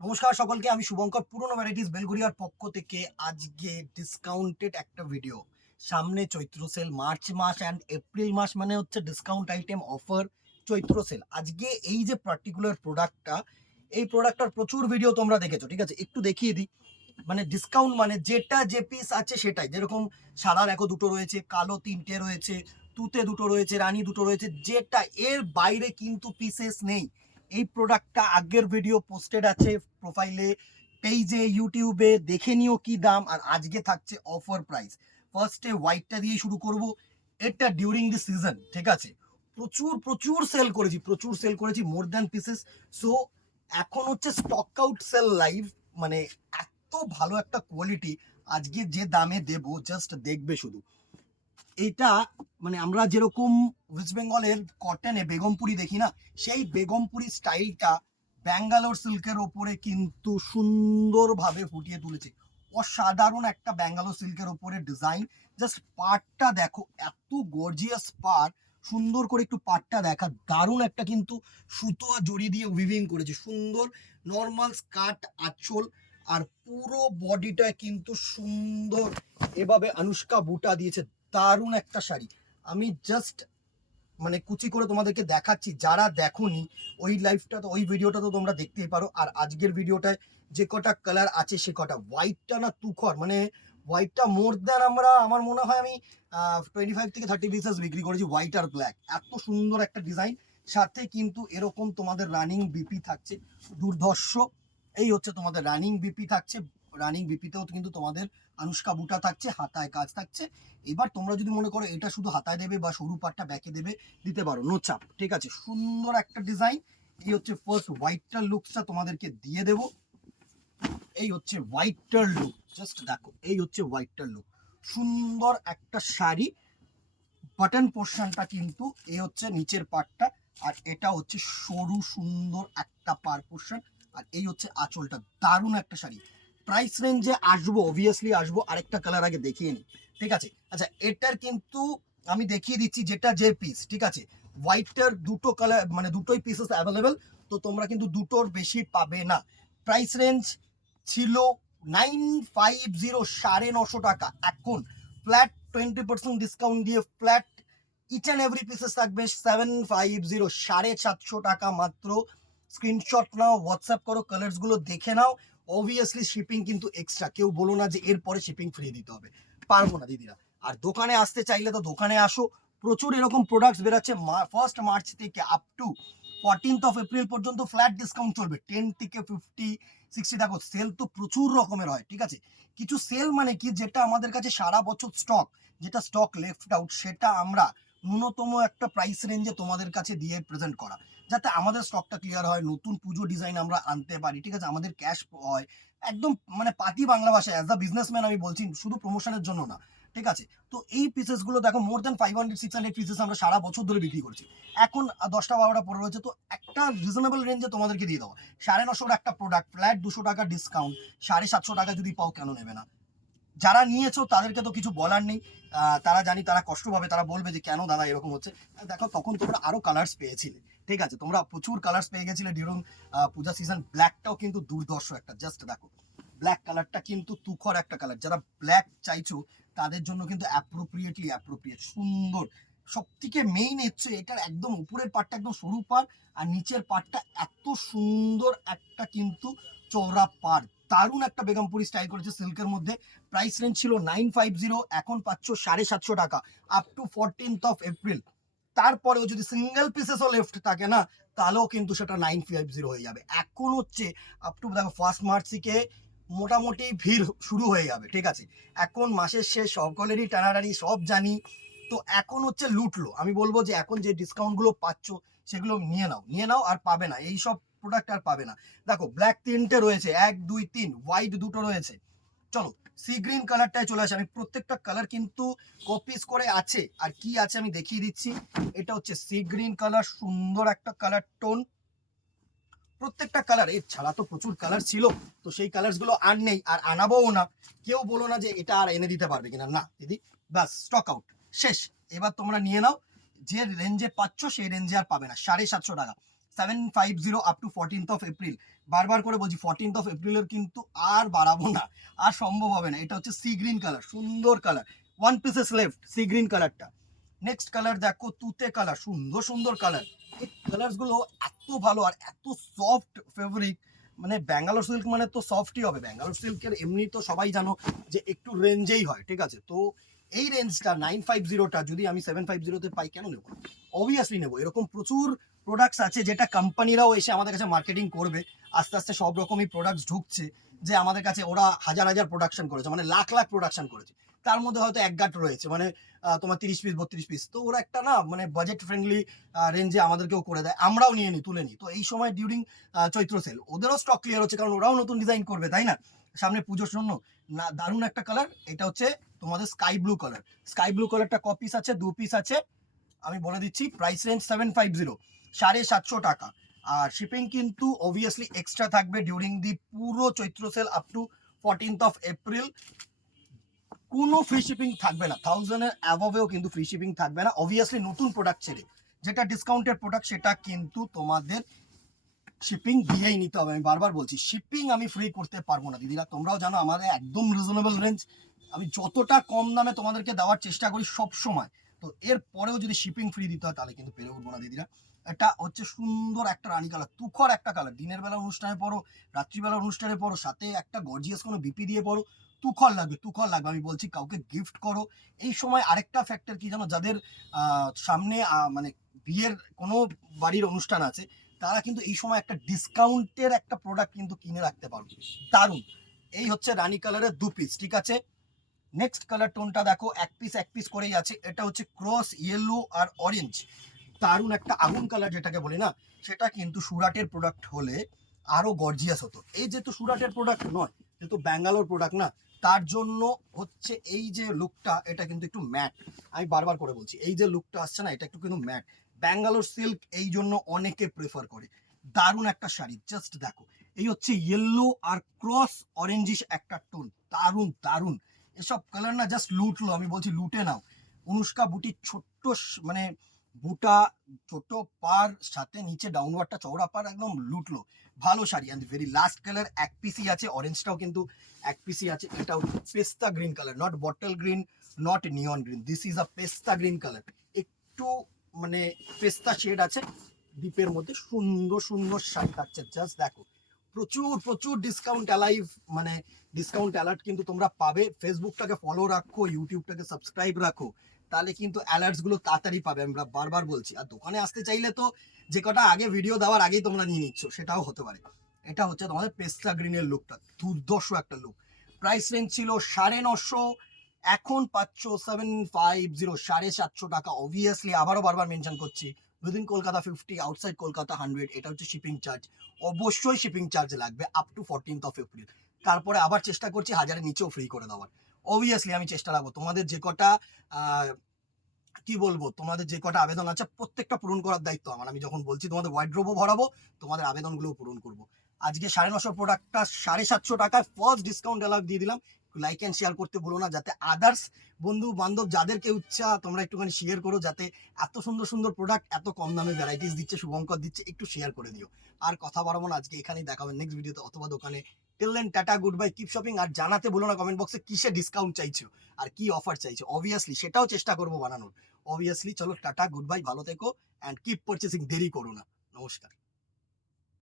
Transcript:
নমস্কার সকলকে, আমি শুভঙ্কর পুরনো ভ্যারাইটিস বেলঘরিয়ার পক্ষ থেকে আজকে ডিসকাউন্টেড একটা ভিডিও। সামনে চৈত্র সেল, মার্চ মাস অ্যান্ড এপ্রিল মাস মানে হচ্ছে discount item offer Chaitra sale. আজকে এই যে পার্টিকুলার প্রোডাক্টটা, এই প্রোডাক্টটার প্রচুর ভিডিও তোমরা দেখেছো, ঠিক আছে? একটু দেখিয়ে দিই। মানে ডিসকাউন্ট মানে যেটা যে পিস আছে সেটাই, যেরকম সাদা দেখো দুটো রয়েছে, কালো তিনটে রয়েছে, তুতে দুটো রয়েছে, রানী দুটো রয়েছে, যেটা এর বাইরে কিন্তু পিসেস নেই। এই প্রোডাক্টটা আগের ভিডিও পোস্টেড আছে প্রোফাইলে, পেজে, ইউটিউবে, দেখে নিও কি দাম। আর আজকে থাকছে অফার প্রাইস। ফার্স্টে হোয়াইটটা দিয়ে শুরু করব। এটা ডিউরিং দি সিজন, ঠিক আছে? প্রচুর প্রচুর সেল করেছি, প্রচুর সেল করেছি, মোর দ্যান পিসেস। সো এখন হচ্ছে স্টক আউট সেল লাইভ। মানে এত ভালো একটা কোয়ালিটি আজকে যে দামে দেব, জাস্ট দেখবে শুধু। এটা মানে আমরা যেরকম ওয়েস্ট বেঙ্গলের কটনে বেগমপুরি দেখি না, সেই বেগমপুরি স্টাইলটা ব্যাঙ্গালোর সিল্কের ওপরে কিন্তু সুন্দরভাবে ফুটিয়ে তুলেছে। অসাধারণ একটা ব্যাঙ্গালোর সিল্কের ওপরে ডিজাইন। জাস্ট পার্টটা দেখো, এত গর্জিয়াস পার্ট। সুন্দর করে একটু পার্টটা দেখা, দারুণ একটা কিন্তু সুতো আর জড়ি দিয়ে উইভিং করেছে, সুন্দর নর্মাল স্কার্ট আঁচল। আর পুরো বডিটা কিন্তু সুন্দর এভাবে অনুষ্কা বুটা দিয়েছে। দারুণ একটা শাড়ি। আমি জাস্ট মানে কুচি করে তোমাদেরকে দেখাচ্ছি, যারা দেখোনি ওই লাইভটা তো, ওই ভিডিওটা তো তোমরা দেখতেই পারো। আর আজকের ভিডিওটায় যে কটা কালার আছে সে কটা, হোয়াইটটা না তুখর, মানে হোয়াইটটা মোর দ্যান আমার মনে হয় আমি 25 থেকে 30 পিসেস বিক্রি করেছি, হোয়াইট আর ব্ল্যাক। এত সুন্দর একটা ডিজাইন, সাথে কিন্তু এরকম তোমাদের রানিং বিপি থাকছে, দুর্ধর্ষ। এই হচ্ছে তোমাদের রানিং বিপি থাকছে। রানিং বিপিতেও কিন্তু তোমাদের অনুষ্কা বুটা থাকছে, হাতায় কাজ থাকছে। এবার তোমরা যদি মনে করো এটা শুধু হাতায় দেবে বা সরু পাটটা ব্যাকে দেবে, দিতে পারো, নো চাপ, ঠিক আছে? সুন্দর একটা ডিজাইন। এই হচ্ছে ফার্স্ট হোয়াইটটার লুকসটা তোমাদেরকে দিয়ে দেব। এই হচ্ছে হোয়াইটটার লুক, জাস্ট দেখো, এই হচ্ছে হোয়াইটটার লুক। সুন্দর একটা শাড়ি। বাটন পোর্শনটা কিন্তু এই হচ্ছে নিচের পার্টটা, আর এটা হচ্ছে সরু সুন্দর একটা পার পোর্শন। আর এই হচ্ছে আঁচলটা। দারুণ একটা শাড়ি। প্রাইস রেঞ্জে আসবো, অবভিয়াসলি আসবো, আরেকটা কালার আগে দেখিয়ে নিই, ঠিক আছে? আচ্ছা, এটার কিন্তু আমি দেখিয়ে দিচ্ছি যেটা যে পিস, ঠিক আছে? হোয়াইটটার দুটো কালার, মানে দুটোই পিসেস অ্যাভেলেবেল, তো তোমরা কিন্তু দুটোর বেশি পাবে না। প্রাইস রেঞ্জ ছিল 950, 950 টাকা। এখন ফ্ল্যাট 20% ডিসকাউন্ট দিয়ে flat each and every pieces থাকবে 750, 750 টাকা মাত্র। স্ক্রিনশট নাও, হোয়াটসঅ্যাপ করো, কালার্স গুলো দেখে নাও। অবভিয়াসলি শিপিং কিন্তু এক্সট্রা, কেউ বলো না যে এরপরে শিপিং ফ্রি দিতে হবে, পারবো না দিদিরা। আর দোকানে আসতে চাইলে তো দোকানে আসো। প্রচুর এরকম প্রোডাক্টস বেরোচ্ছে। 1 মার্চ থেকে আপ টু 14 এপ্রিল পর্যন্ত ফ্ল্যাট ডিসকাউন্ট চলবে, 10 থেকে 50, 60 টাকা। সেল তো প্রচুর রকমের হয়, ঠিক আছে? কিছু সেল মানে কি, যেটা আমাদের কাছে সারা বছর স্টক, যেটা স্টক লেফট আউট, সেটা আমরা ন্যূনতম একটা প্রাইস রেঞ্জে তোমাদের কাছে দিয়ে প্রেজেন্ট করা, যাতে আমাদের স্টকটা ক্লিয়ার হয়, নতুন পুজো ডিজাইন আমরা আনতে পারি, ঠিক আছে? আমাদের ক্যাশ হয় একদম, মানে পাতি বাংলা ভাষায়। অ্যাজ আ বিজনেসম্যান আমি বলছি, শুধু প্রমোশনের জন্য না, ঠিক আছে? তো এই পিসেসগুলো দেখো, মোর দ্যান 500, 600 পিসেস আমরা সারা বছর ধরে বিক্রি করছি। এখন 10টা 12টা পড়ে রয়েছে, তো একটা রিজনেবল রেঞ্জে তোমাদেরকে দিয়ে দেবো। 950 একটা প্রোডাক্ট, ফ্ল্যাট 200 টাকা ডিসকাউন্ট, 750 টাকা যদি পাও, কেন নেবে না? যারা নিয়েছো তাদেরকে তো কিছু বলার নেই। তারা জানি তারা কষ্ট পাবে, তারা বলবে যে কেন দাদা এরকম হচ্ছে। দেখো, তখন তোমরা আরো কালার্স পেয়েছিলে, ঠিক আছে? তোমরা প্রচুর কালার্স পেয়ে গেছিলে ডিউরিং পূজা সিজন। ব্ল্যাকটাও কিন্তু দুর্ধর্ষ একটা, জাস্ট দেখো, ব্ল্যাক কালারটা কিন্তু তুখর একটা কালার। যারা ব্ল্যাক চাইছো তাদের জন্য কিন্তু অ্যাপ্রোপ্রিয়েট সুন্দর। সব থেকে মেইন হচ্ছে এটার একদম উপরের পাটটা একদম সরু পার, আর নিচের পাটটা এত সুন্দর একটা কিন্তু চওড়া পার। দারুণ একটা বেগমপুরি স্টাইল করেছে সিল্কের মধ্যে। প্রাইস রেঞ্জ ছিল 950, এখন পাচ্ছ 750 টাকা আপ টু 14 এপ্রিল। তারপরেও যদি সিঙ্গেল পিসেসও লেফট থাকে না, তাহলেও কিন্তু সেটা 950 হয়ে যাবে। এখন হচ্ছে আপ টু দেখো 1 মার্চ থেকে মোটামুটি ভিড় শুরু হয়ে যাবে, ঠিক আছে? এখন মাসের শেষ, সকলেরই টানাটানি, সব জানি। তো এখন হচ্ছে লুটলো, আমি বলবো যে এখন যে ডিসকাউন্টগুলো পাচ্ছ সেগুলো নিয়ে নাও, নিয়ে নাও, আর পাবে না এই সব প্রোডাক্ট, আর পাবে না। দেখো, ব্ল্যাক 3টে রয়েছে, 1 2 3, হোয়াইট 2টো রয়েছে। চলো সি গ্রিন কালারটায় চলে আসে। আমি প্রত্যেকটা কালার কিন্তু কপিস করে আছে, আর কি আছে আমি দেখিয়ে দিচ্ছি। এটা হচ্ছে সি গ্রিন কালার, সুন্দর একটা কালার টোন। প্রত্যেকটা কালার, এর ছাড়া তো প্রচুর কালার ছিল, তো সেই কালার গুলো আর নেই, আর আনাবোও না। কেউ বলো না যে এটা আর এনে দিতে পারবে কিনা, না দিদি, বাস স্টক আউট, শেষ। এবার তোমরা নিয়ে নাও, যে রেঞ্জে পাচ্ছ সেই রেঞ্জে আর পাবে না। 750 টাকা, 750 আপ টু 14th এপ্রিল। বারবার করে বলছি 14th এপ্রিলের কিন্তু আর বাড়াবো না, আর সম্ভব হবে না। এটা হচ্ছে সি গ্রিন কালার, সুন্দর colour, one pieces left sea green কালারটা। নেক্সট কালার দেখো তুতে কালার, সুন্দর সুন্দর কালার। এই কালারসগুলো এত ভালো আর এত সফট ফেব্রিক, মানে ব্যাঙ্গালোর সিল্ক মানে তো সফটই হবে। ব্যাঙ্গালোর সিল্কের এমনি তো সবাই জানো যে একটু রেঞ্জেই হয়, ঠিক আছে? তো এই রেঞ্জটা 950টা যদি আমি 750তে পাই, কেন নেবো? অবভিয়াসলি নেবো। এরকম প্রচুর প্রোডাক্টস আছে যেটা কোম্পানিরাও এসে আমাদের কাছে মার্কেটিং করবে। আস্তে আস্তে সব রকমই প্রোডাক্টস ঢুকছে, যে আমাদের কাছে ওরা হাজার হাজার প্রোডাকশন করেছে, মানে লাখ লাখ প্রোডাকশন করেছে। তার মধ্যে হয়তো এক গাঁট রয়েছে, মানে তোমার 30 পিস 32 পিস। তো ওরা একটা না মানে বাজেট ফ্রেন্ডলি রেঞ্জে আমাদেরকেও করে দেয়, আমরাও নিয়ে নিই, তুলে নিই। তো এই সময় ডিউরিং চৈত্র সেল ওদেরও স্টক ক্লিয়ার হচ্ছে, কারণ ওরাও নতুন ডিজাইন করবে, তাই না? সামনে পুজোর জন্য না দারুণ একটা কালার। এটা হচ্ছে তোমাদের sky blue colour. Sky blue কালারটা ক পিস আছে? 2 পিস আছে। আমি বলে দিচ্ছি প্রাইস রেঞ্জ 750, 750 টাকা। আর শিপিং কিন্তু অবভিয়াসলি এক্সট্রা থাকবে ডিউরিং দি পুরো Chaitra sale up to 14th April. কোনো ফ্রি শিপিং থাকবে না, 1000-এর অ্যাবভেও কিন্তু ফ্রি শিপিং থাকবে না। অবভিয়াসলি নতুন প্রোডাক্ট ছেড়ে যেটা ডিসকাউন্টেড প্রোডাক্ট সেটা কিন্তু তোমাদের শিপিং দিয়েই নিতে হবে। আমি বারবার বলছি শিপিং আমি ফ্রি করতে পারবো না দিদিরা, তোমরাও জানো আমাদের একদম রিজনেবল রেঞ্জ। আমি যতটা কম দামে তোমাদেরকে দেওয়ার চেষ্টা করি সব সময়। তো এর পরেও যদি শিপিং ফ্রি দিতে হয় তাহলে কিন্তু পেরে উঠবো না দিদিরা। এটা হচ্ছে সুন্দর একটা রানী কালার, তুখর একটা কালার। দিনের বেলা অনুষ্ঠানে পরো, রাত্রিবেলা অনুষ্ঠানে পরো, সাথে একটা গর্জিয়াস কোনো বিপি দিয়ে পরো, তুখর লাগবে, তুখর লাগবে। আমি বলছি কাউকে গিফট করো এই সময়। আরেকটা ফ্যাক্টর কি জানো, যাদের সামনে মানে বিয়ের কোনো বাড়ির অনুষ্ঠান আছে, তারা কিন্তু এই সময় একটা ডিসকাউন্টের একটা প্রোডাক্ট কিন্তু কিনে রাখতে পারবে, দারুণ। এই হচ্ছে রানী কালারের 2 পিস, ঠিক আছে? নেক্সট কালার টোনটা দেখো, এক পিস করেই আছে। এটা হচ্ছে ক্রস ইয়েলো আর অরেঞ্জ, দারুণ একটা আগুন কালার যেটাকে বলি না, সেটা কিন্তু সুরাটের প্রোডাক্ট হলে আরো গর্জিয়াস হতো। এই যেহেতু সুরাটের প্রোডাক্ট নয়, যেহেতু ব্যাঙ্গালোর প্রোডাক্ট না, তার জন্য হচ্ছে এই যে লুকটা, এটা কিন্তু একটু ম্যাট। আমি বারবার করে বলছি এই যে লুকটা আসছে না, এটা একটু কিন্তু ম্যাট। ব্যাঙ্গালোর সিল্ক এই জন্য অনেকে প্রেফার করে। দারুণ একটা শাড়ি, জাস্ট দেখো। এই হচ্ছে ইয়েলো আর ক্রস অরেঞ্জিশ একটা টোন, দারুণ দারুণ। এসব কালার না জাস্ট লুটলো, আমি বলছি লুটে নাও। অনুষ্কা বুটির ছোট্ট মানে বুটা, ছোট পার, সাথে নিচে ডাউনওয়ার্ডটা চওড়া পার, একদম লুটলো। ভালো sari. And very last colour এক পিসি আছে, অরেঞ্জটাও কিন্তু এক পিসি আছে। এটাও পেস্তা green colour, not bottle green, not neon green, this is a পেস্তা গ্রিন কালার। একটু মানে পেস্তা শেড আছে ডিপের মধ্যে, সুন্দর সুন্দর শাড়ি থাকছে। জাস্ট দেখো, প্রচুর প্রচুর ডিসকাউন্ট অ্যালাইভ, মানে ডিসকাউন্ট অ্যালার্ট কিন্তু তোমরা পাবে। ফেসবুকটাকে ফলো রাখো, ইউটিউবটাকে সাবস্ক্রাইব রাখো, তাহলে কিন্তু অ্যালার্টস গুলো তাড়াতাড়ি পাবে। আমরা বারবার বলছি। আর দোকানে আসতে চাইলে তো যে কটা আগে ভিডিও দেওয়ার আগেই তোমরা নিয়ে নিচ্ছ, সেটাও হতে পারে। এটা হচ্ছে তোমাদের পেস্তা গ্রিনের লুকটা, দুর্ধর্ষ একটা লুক। প্রাইস রেঞ্জ ছিল 950, এখন পাচ্ছ 750, 750 টাকা। অবভিয়াসলি আবারও বারবার মেনশন করছি, উইদিন কলকাতা 50, আউটসাইড কলকাতা 100। এটা হচ্ছে শিপিং চার্জ, অবশ্যই শিপিং চার্জ লাগবে আপ টু 14th এপ্রিল। তারপরে আবার চেষ্টা করছি 1000-এর নিচেও ফ্রি করে দেওয়ার। অবভিয়াসলি আমি চেষ্টা রাখবো। তোমাদের যে কটা কি বলবো, তোমাদের যে কটা আবেদন আছে প্রত্যেকটা পূরণ করার দায়িত্ব আমার। আমি যখন বলছি তোমাদের ওয়ার্ড্রোবও ভরাবো, তোমাদের আবেদনগুলোও পূরণ করবো। আজকে 950 প্রোডাক্টটা 750 টাকায় ফার্স্ট ডিসকাউন্ট অ্যালার্ট দিয়ে দিলাম। লাইক অ্যান্ড শেয়ার করতে ভুলো না, যাতে আদার্স বন্ধু বান্ধব যাদেরকে ইচ্ছা তোমরা একটুখানি শেয়ার করো, যাতে এত সুন্দর সুন্দর প্রোডাক্ট এত কম দামে ভ্যারাইটিস দিচ্ছে শুভঙ্কর দিচ্ছে, একটু শেয়ার করে দিও। আর কথা বাড়াবো না, আজকে এখানেই দেখা হবে নেক্সট ভিডিওতে অথবা দোকানে। Till then tata, good bye, keep shopping. আর জানাতে ভুলো না কমেন্ট বক্সে কিসে ডিসকাউন্ট চাইছো আর কি অফার চাইছো, অবভিয়াসলি সেটাও চেষ্টা করবো বানানোর। অবভিয়াসলি চলো টাটা, গুড বাই, ভালো থেকো অ্যান্ড কিপ পারচেসিং, দেরি করো না। নমস্কার।